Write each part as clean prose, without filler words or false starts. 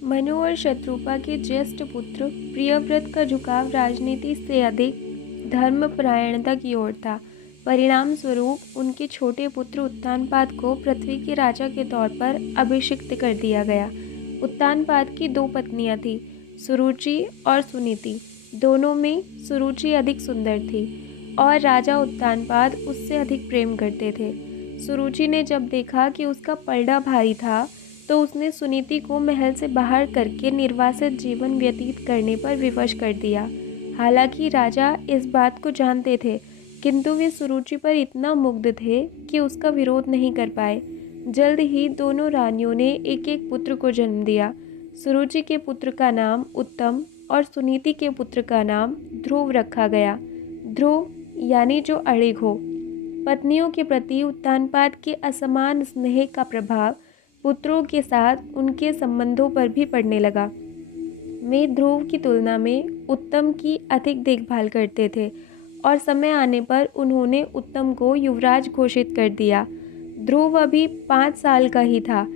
मनु और शत्रुपा के ज्येष्ठ पुत्र प्रियव्रत का झुकाव राजनीति से अधिक धर्मपरायणता की ओर था। परिणाम स्वरूप उनके छोटे पुत्र उत्तानपाद को पृथ्वी के राजा के तौर पर अभिषिक्त कर दिया गया। उत्तानपाद की दो पत्नियां थीं, सुरुचि और सुनीति। दोनों में सुरुचि अधिक सुंदर थी और राजा उत्तानपाद उससे अधिक प्रेम करते थे। सुरुचि ने जब देखा कि उसका पलड़ा भारी था तो उसने सुनीति को महल से बाहर करके निर्वासित जीवन व्यतीत करने पर विवश कर दिया। हालांकि राजा इस बात को जानते थे, किंतु वे सुरुचि पर इतना मुग्ध थे कि उसका विरोध नहीं कर पाए। जल्द ही दोनों रानियों ने एक एक पुत्र को जन्म दिया। सुरुचि के पुत्र का नाम उत्तम और सुनीति के पुत्र का नाम ध्रुव रखा गया। ध्रुव यानी जो अड़िग हो। पत्नियों के प्रति उत्तानपाद के असमान स्नेह का प्रभाव पुत्रों के साथ उनके संबंधों पर भी पड़ने लगा। वे ध्रुव की तुलना में उत्तम की अधिक देखभाल करते थे और समय आने पर उन्होंने उत्तम को युवराज घोषित कर दिया। ध्रुव अभी 5 साल का ही था।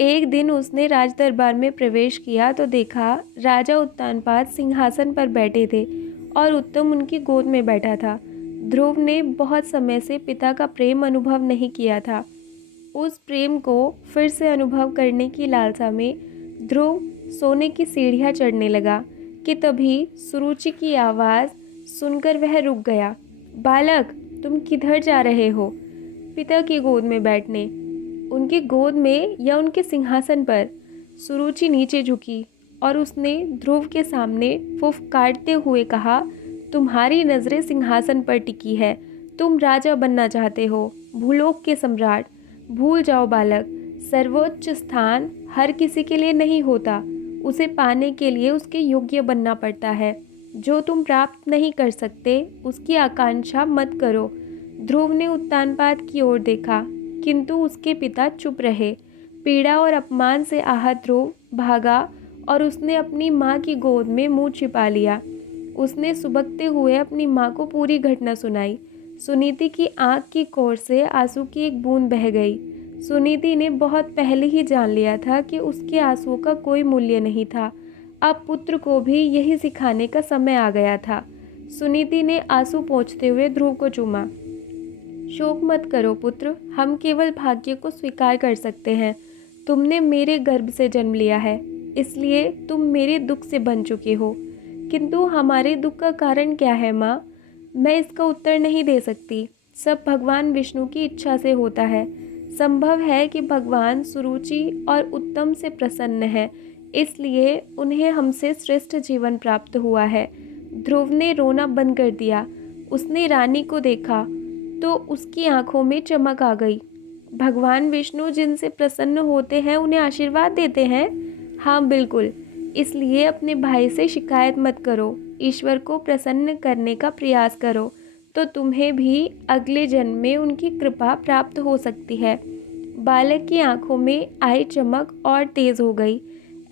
एक दिन उसने राजदरबार में प्रवेश किया तो देखा राजा उत्तानपाद सिंहासन पर बैठे थे और उत्तम उनकी गोद में बैठा था। ध्रुव ने बहुत समय से पिता का प्रेम अनुभव नहीं किया था। उस प्रेम को फिर से अनुभव करने की लालसा में ध्रुव सोने की सीढ़ियाँ चढ़ने लगा कि तभी सुरुचि की आवाज़ सुनकर वह रुक गया। बालक, तुम किधर जा रहे हो? पिता की गोद में बैठने। उनकी गोद में या उनके सिंहासन पर? सुरुचि नीचे झुकी और उसने ध्रुव के सामने फुफकारते हुए कहा, तुम्हारी नज़रें सिंहासन पर टिकी है। तुम राजा बनना चाहते हो, भूलोक के सम्राट। भूल जाओ बालक, सर्वोच्च स्थान हर किसी के लिए नहीं होता। उसे पाने के लिए उसके योग्य बनना पड़ता है। जो तुम प्राप्त नहीं कर सकते उसकी आकांक्षा मत करो। ध्रुव ने उत्तानपाद की ओर देखा, किंतु उसके पिता चुप रहे। पीड़ा और अपमान से आहत ध्रुव भागा और उसने अपनी माँ की गोद में मुँह छिपा लिया। उसने सुबकते हुए अपनी माँ को पूरी घटना सुनाई। सुनीति की आंख की कोर से आंसू की एक बूंद बह गई। सुनीति ने बहुत पहले ही जान लिया था कि उसके आंसुओं का कोई मूल्य नहीं था। अब पुत्र को भी यही सिखाने का समय आ गया था। सुनीति ने आंसू पोंछते हुए ध्रुव को चूमा। शोक मत करो पुत्र, हम केवल भाग्य को स्वीकार कर सकते हैं। तुमने मेरे गर्भ से जन्म लिया है, इसलिए तुम मेरे दुख से बन चुके हो। किंतु हमारे दुख का कारण क्या है माँ? मैं इसका उत्तर नहीं दे सकती। सब भगवान विष्णु की इच्छा से होता है। संभव है कि भगवान सुरुचि और उत्तम से प्रसन्न है, इसलिए उन्हें हमसे श्रेष्ठ जीवन प्राप्त हुआ है। ध्रुव ने रोना बंद कर दिया। उसने रानी को देखा तो उसकी आंखों में चमक आ गई। भगवान विष्णु जिनसे प्रसन्न होते हैं उन्हें आशीर्वाद देते हैं। हाँ बिल्कुल, इसलिए अपने भाई से शिकायत मत करो। ईश्वर को प्रसन्न करने का प्रयास करो तो तुम्हें भी अगले जन्म में उनकी कृपा प्राप्त हो सकती है। बालक की आंखों में आई चमक और तेज हो गई।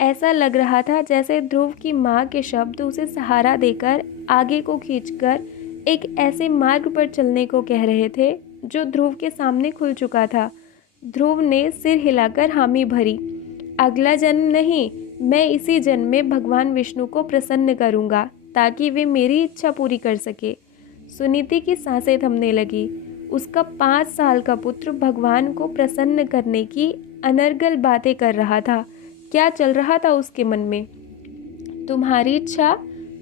ऐसा लग रहा था जैसे ध्रुव की माँ के शब्द उसे सहारा देकर आगे को खींचकर एक ऐसे मार्ग पर चलने को कह रहे थे जो ध्रुव के सामने खुल चुका था। ध्रुव ने सिर हिलाकर हामी भरी। अगला जन्म नहीं, मैं इसी जन्म में भगवान विष्णु को प्रसन्न करूंगा ताकि वे मेरी इच्छा पूरी कर सके। सुनीति की सांसें थमने लगी। उसका 5 साल का पुत्र भगवान को प्रसन्न करने की अनर्गल बातें कर रहा था। क्या चल रहा था उसके मन में? तुम्हारी इच्छा?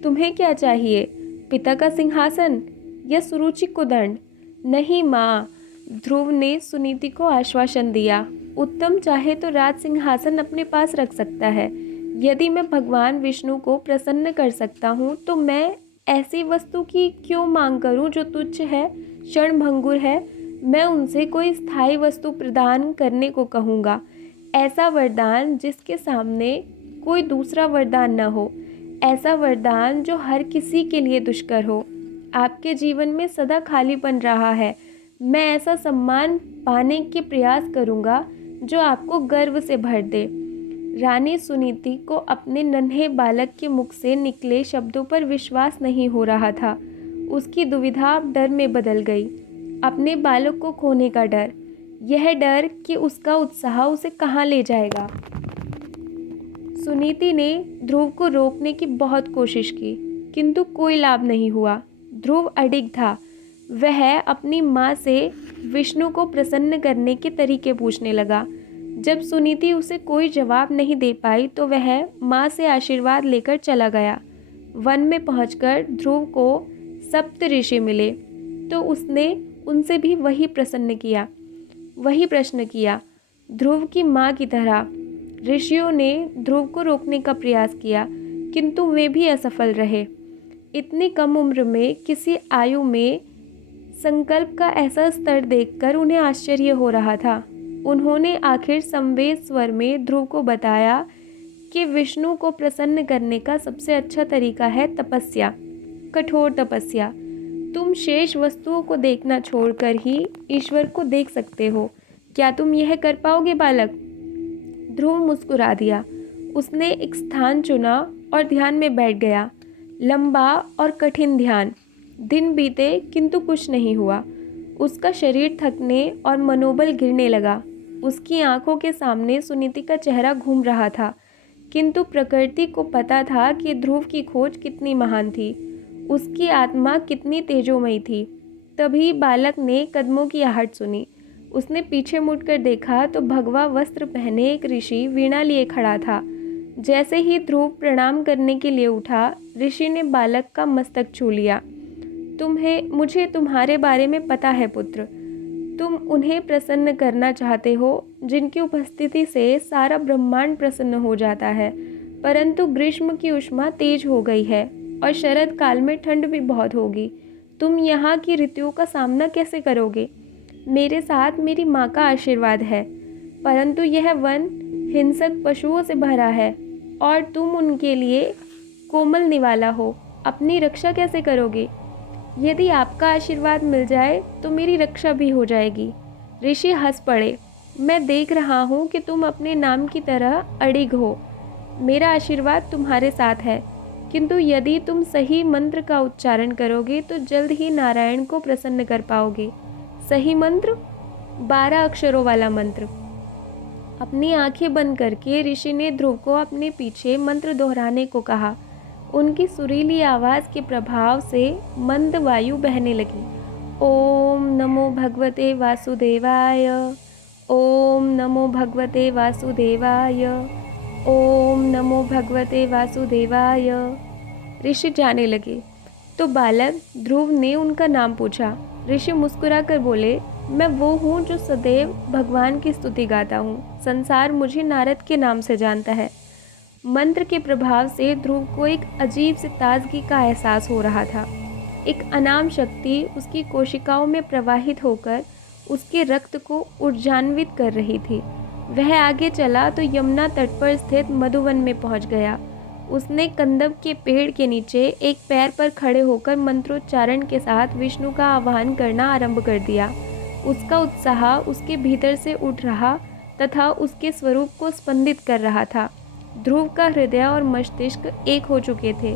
तुम्हें क्या चाहिए? पिता का सिंहासन या सुरुचि को दंड? नहीं माँ, ध्रुव ने सुनीति को आश्वासन दिया। उत्तम चाहे तो राज सिंहासन अपने पास रख सकता है। यदि मैं भगवान विष्णु को प्रसन्न कर सकता हूँ तो मैं ऐसी वस्तु की क्यों मांग करूँ जो तुच्छ है, क्षणभंगुर है। मैं उनसे कोई स्थायी वस्तु प्रदान करने को कहूँगा। ऐसा वरदान जिसके सामने कोई दूसरा वरदान न हो। ऐसा वरदान जो हर किसी के लिए दुष्कर हो। आपके जीवन में सदा खालीपन रहा है। मैं ऐसा सम्मान पाने के प्रयास करूँगा जो आपको गर्व से भर दे। रानी सुनीति को अपने नन्हे बालक के मुख से निकले शब्दों पर विश्वास नहीं हो रहा था। उसकी दुविधा डर में बदल गई। अपने बालक को खोने का डर, यह डर कि उसका उत्साह उसे कहाँ ले जाएगा। सुनीति ने ध्रुव को रोकने की बहुत कोशिश की, किंतु कोई लाभ नहीं हुआ। ध्रुव अडिग था। वह अपनी माँ से विष्णु को प्रसन्न करने के तरीके पूछने लगा। जब सुनीति उसे कोई जवाब नहीं दे पाई तो वह माँ से आशीर्वाद लेकर चला गया। वन में पहुंचकर ध्रुव को सप्त ऋषि मिले तो उसने उनसे भी वही प्रश्न किया। ध्रुव की माँ की तरह ऋषियों ने ध्रुव को रोकने का प्रयास किया, किंतु वे भी असफल रहे। इतनी कम उम्र में किसी आयु में संकल्प का ऐसा स्तर देखकर उन्हें आश्चर्य हो रहा था। उन्होंने आखिर संवेद स्वर में ध्रुव को बताया कि विष्णु को प्रसन्न करने का सबसे अच्छा तरीका है तपस्या, कठोर तपस्या। तुम शेष वस्तुओं को देखना छोड़कर ही ईश्वर को देख सकते हो। क्या तुम यह कर पाओगे बालक? ध्रुव मुस्कुरा दिया। उसने एक स्थान चुना और ध्यान में बैठ गया। लंबा और कठिन ध्यान। दिन बीते किंतु कुछ नहीं हुआ। उसका शरीर थकने और मनोबल गिरने लगा। उसकी आंखों के सामने सुनीति का चेहरा घूम रहा था, किंतु प्रकृति को पता था कि ध्रुव की खोज कितनी महान थी, उसकी आत्मा कितनी तेजोमयी थी। तभी बालक ने कदमों की आहट सुनी। उसने पीछे मुड़कर देखा तो भगवा वस्त्र पहने एक ऋषि वीणा लिए खड़ा था। जैसे ही ध्रुव प्रणाम करने के लिए उठा, ऋषि ने बालक का मस्तक छू लिया। मुझे तुम्हारे बारे में पता है पुत्र। तुम उन्हें प्रसन्न करना चाहते हो जिनकी उपस्थिति से सारा ब्रह्मांड प्रसन्न हो जाता है, परंतु ग्रीष्म की उष्मा तेज हो गई है और शरद काल में ठंड भी बहुत होगी। तुम यहाँ की ऋतुओं का सामना कैसे करोगे? मेरे साथ मेरी माँ का आशीर्वाद है, परंतु यह वन हिंसक पशुओं से भरा है और तुम उनके लिए कोमल निवाला हो। अपनी रक्षा कैसे करोगे? यदि आपका आशीर्वाद मिल जाए तो मेरी रक्षा भी हो जाएगी। ऋषि हंस पड़े। मैं देख रहा हूँ कि तुम अपने नाम की तरह अडिग हो। मेरा आशीर्वाद तुम्हारे साथ है, किंतु यदि तुम सही मंत्र का उच्चारण करोगे तो जल्द ही नारायण को प्रसन्न कर पाओगे। सही मंत्र? 12 अक्षरों वाला मंत्र। अपनी आंखें बंद करके ऋषि ने ध्रुव को अपने पीछे मंत्र दोहराने को कहा। उनकी सुरीली आवाज़ के प्रभाव से मंद वायु बहने लगी। ओम नमो भगवते वासुदेवाय, ओम नमो भगवते वासुदेवाय, ओम नमो भगवते वासुदेवाय। ऋषि जाने लगे तो बालक ध्रुव ने उनका नाम पूछा। ऋषि मुस्कुराकर बोले, मैं वो हूँ जो सदैव भगवान की स्तुति गाता हूँ। संसार मुझे नारद के नाम से जानता है। मंत्र के प्रभाव से ध्रुव को एक अजीब सी ताजगी का एहसास हो रहा था। एक अनाम शक्ति उसकी कोशिकाओं में प्रवाहित होकर उसके रक्त को ऊर्जान्वित कर रही थी। वह आगे चला तो यमुना तट पर स्थित मधुवन में पहुंच गया। उसने कंदब के पेड़ के नीचे एक पैर पर खड़े होकर मंत्रोच्चारण के साथ विष्णु का आह्वान करना आरंभ कर दिया। उसका उत्साह उसके भीतर से उठ रहा तथा उसके स्वरूप को स्पंदित कर रहा था। ध्रुव का हृदय और मस्तिष्क एक हो चुके थे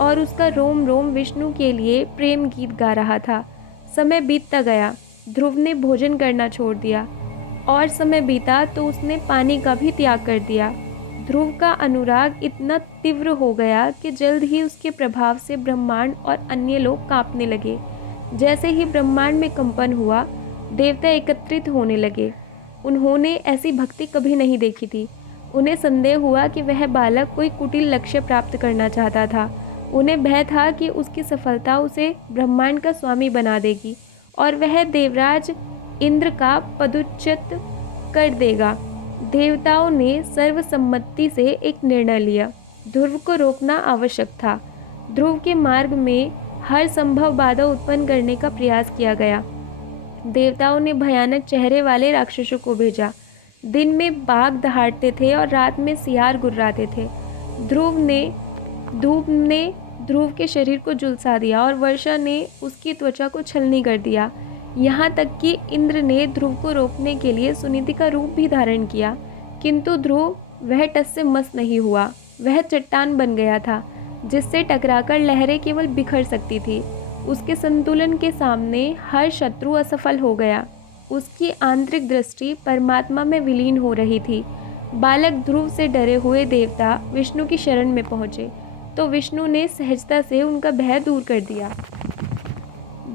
और उसका रोम रोम विष्णु के लिए प्रेम गीत गा रहा था। समय बीतता गया। ध्रुव ने भोजन करना छोड़ दिया और समय बीता तो उसने पानी का भी त्याग कर दिया। ध्रुव का अनुराग इतना तीव्र हो गया कि जल्द ही उसके प्रभाव से ब्रह्मांड और अन्य लोग कांपने लगे। जैसे ही ब्रह्मांड में कंपन हुआ, देवता एकत्रित होने लगे। उन्होंने ऐसी भक्ति कभी नहीं देखी थी। उन्हें संदेह हुआ कि वह बालक कोई कुटिल लक्ष्य प्राप्त करना चाहता था। उन्हें भय था कि उसकी सफलता उसे ब्रह्मांड का स्वामी बना देगी और वह देवराज इंद्र का पदच्युत कर देगा। देवताओं ने सर्वसम्मति से एक निर्णय लिया। ध्रुव को रोकना आवश्यक था। ध्रुव के मार्ग में हर संभव बाधा उत्पन्न करने का प्रयास किया गया। देवताओं ने भयानक चेहरे वाले राक्षसों को भेजा। दिन में बाघ दहाड़ते थे और रात में सियार गुर्राते थे। धूप ने ध्रुव के शरीर को झुलसा दिया और वर्षा ने उसकी त्वचा को छलनी कर दिया। यहाँ तक कि इंद्र ने ध्रुव को रोकने के लिए सुनीति का रूप भी धारण किया, किंतु ध्रुव वह टस से मस नहीं हुआ। वह चट्टान बन गया था जिससे टकराकर लहरें केवल बिखर सकती थी। उसके संतुलन के सामने हर शत्रु असफल हो गया। उसकी आंतरिक दृष्टि परमात्मा में विलीन हो रही थी। बालक ध्रुव से डरे हुए देवता विष्णु की शरण में पहुँचे तो विष्णु ने सहजता से उनका भय दूर कर दिया।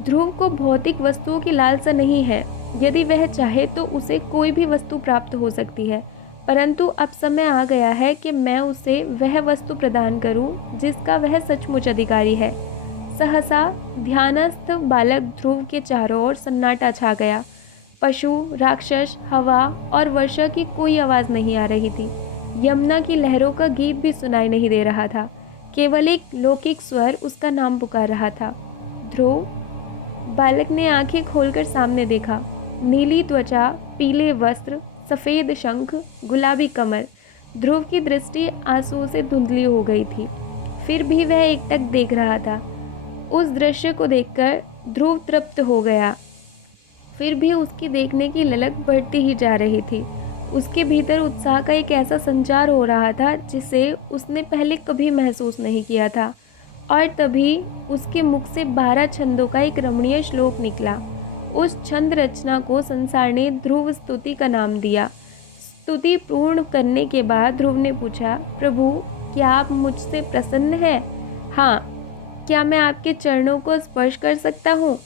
ध्रुव को भौतिक वस्तुओं की लालसा नहीं है। यदि वह चाहे तो उसे कोई भी वस्तु प्राप्त हो सकती है, परंतु अब समय आ गया है कि मैं उसे वह वस्तु प्रदान करूं जिसका वह सचमुच अधिकारी है। सहसा ध्यानस्थ बालक ध्रुव के चारों ओर सन्नाटा छा गया। पशु, राक्षस, हवा और वर्षा की कोई आवाज़ नहीं आ रही थी। यमुना की लहरों का गीत भी सुनाई नहीं दे रहा था। केवल एक लौकिक स्वर उसका नाम पुकार रहा था, ध्रुव। बालक ने आंखें खोलकर सामने देखा। नीली त्वचा, पीले वस्त्र, सफ़ेद शंख, गुलाबी कमर। ध्रुव की दृष्टि आंसुओं से धुंधली हो गई थी, फिर भी वह एकटक देख रहा था। उस दृश्य को देखकर ध्रुव तृप्त हो गया, फिर भी उसकी देखने की ललक बढ़ती ही जा रही थी। उसके भीतर उत्साह का एक ऐसा संचार हो रहा था जिसे उसने पहले कभी महसूस नहीं किया था। और तभी उसके मुख से 12 छंदों का एक रमणीय श्लोक निकला। उस छंद रचना को संसार ने ध्रुव स्तुति का नाम दिया। स्तुति पूर्ण करने के बाद ध्रुव ने पूछा, प्रभु, क्या आप मुझसे प्रसन्न हैं? हाँ। क्या मैं आपके चरणों को स्पर्श कर सकता हूँ?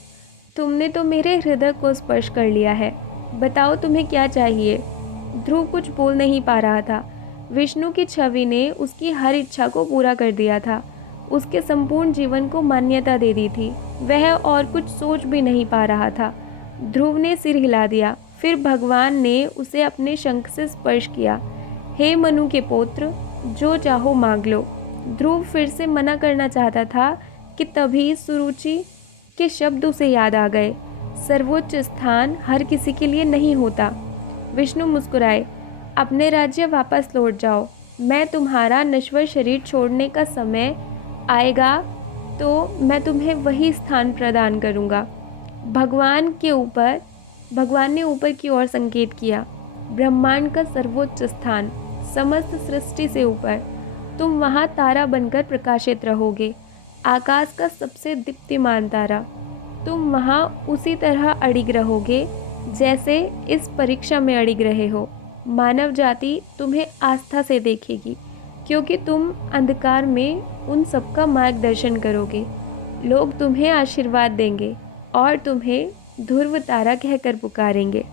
तुमने तो मेरे हृदय को स्पर्श कर लिया है। बताओ तुम्हें क्या चाहिए? ध्रुव कुछ बोल नहीं पा रहा था। विष्णु की छवि ने उसकी हर इच्छा को पूरा कर दिया था, उसके संपूर्ण जीवन को मान्यता दे दी थी। वह और कुछ सोच भी नहीं पा रहा था। ध्रुव ने सिर हिला दिया। फिर भगवान ने उसे अपने शंख से स्पर्श किया। हे मनु के पुत्र, जो चाहो मांग लो। ध्रुव फिर से मना करना चाहता था कि तभी सुरुचि के शब्द उसे याद आ गए। सर्वोच्च स्थान हर किसी के लिए नहीं होता। विष्णु मुस्कुराए, अपने राज्य वापस लौट जाओ। मैं तुम्हारा नश्वर शरीर छोड़ने का समय आएगा तो मैं तुम्हें वही स्थान प्रदान करूंगा। भगवान ने ऊपर की ओर संकेत किया। ब्रह्मांड का सर्वोच्च स्थान, समस्त सृष्टि से ऊपर। तुम वहाँ तारा बनकर प्रकाशित रहोगे, आकाश का सबसे दीप्तिमान तारा। तुम वहाँ उसी तरह अडिग रहोगे जैसे इस परीक्षा में अडिग रहे हो। मानव जाति तुम्हें आस्था से देखेगी, क्योंकि तुम अंधकार में उन सबका मार्गदर्शन करोगे। लोग तुम्हें आशीर्वाद देंगे और तुम्हें ध्रुव तारा कहकर पुकारेंगे।